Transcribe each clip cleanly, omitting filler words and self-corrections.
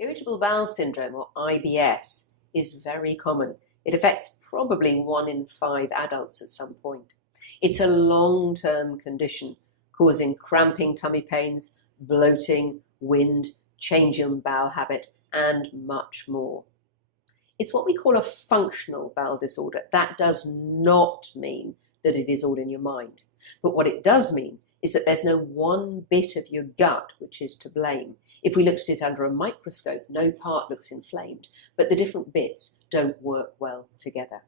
Irritable bowel syndrome, or IBS, is very common. It affects probably 1 in 5 adults at some point. It's a long-term condition causing cramping tummy pains, bloating, wind, change in bowel habit, and much more. It's what we call a functional bowel disorder. That does not mean that it is all in your mind. But what it does mean is that there's no one bit of your gut which is to blame. If we looked at it under a microscope, no part looks inflamed, but the different bits don't work well together.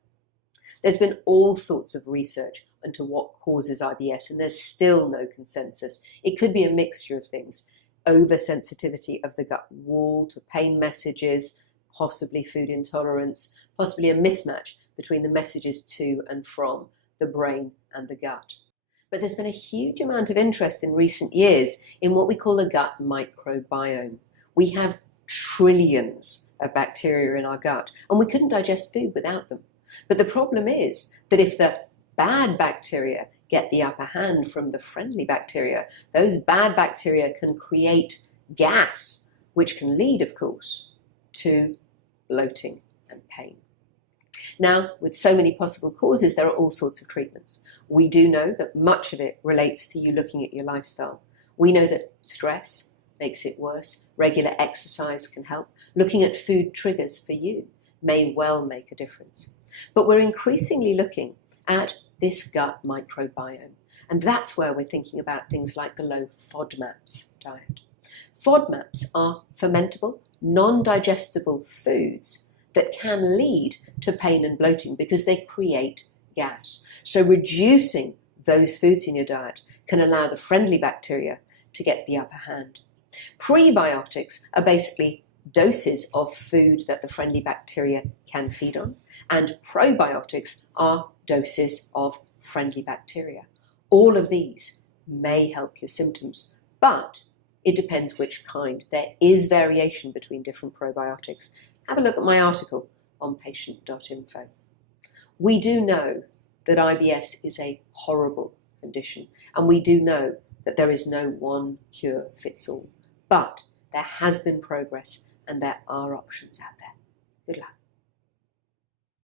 There's been all sorts of research into what causes IBS, and there's still no consensus. It could be a mixture of things: oversensitivity of the gut wall to pain messages, possibly food intolerance, possibly a mismatch between the messages to and from the brain and the gut. But there's been a huge amount of interest in recent years in what we call the gut microbiome. We have trillions of bacteria in our gut, and we couldn't digest food without them. But the problem is that if the bad bacteria get the upper hand from the friendly bacteria, those bad bacteria can create gas, which can lead, of course, to bloating and pain. Now, with so many possible causes, there are all sorts of treatments. We do know that much of it relates to you looking at your lifestyle. We know that stress makes it worse. Regular exercise can help. Looking at food triggers for you may well make a difference. But we're increasingly looking at this gut microbiome. And that's where we're thinking about things like the low Fodmap diet. Fodmaps are fermentable, non-digestible foods that can lead to pain and bloating because they create gas. So reducing those foods in your diet can allow the friendly bacteria to get the upper hand. Prebiotics are basically doses of food that the friendly bacteria can feed on, and probiotics are doses of friendly bacteria. All of these may help your symptoms, but it depends which kind. There is variation between different probiotics. Have a look at my article on Patient.info. We do know that IBS is a horrible condition, and we do know that there is no one cure fits all. But there has been progress, and there are options out there. Good luck.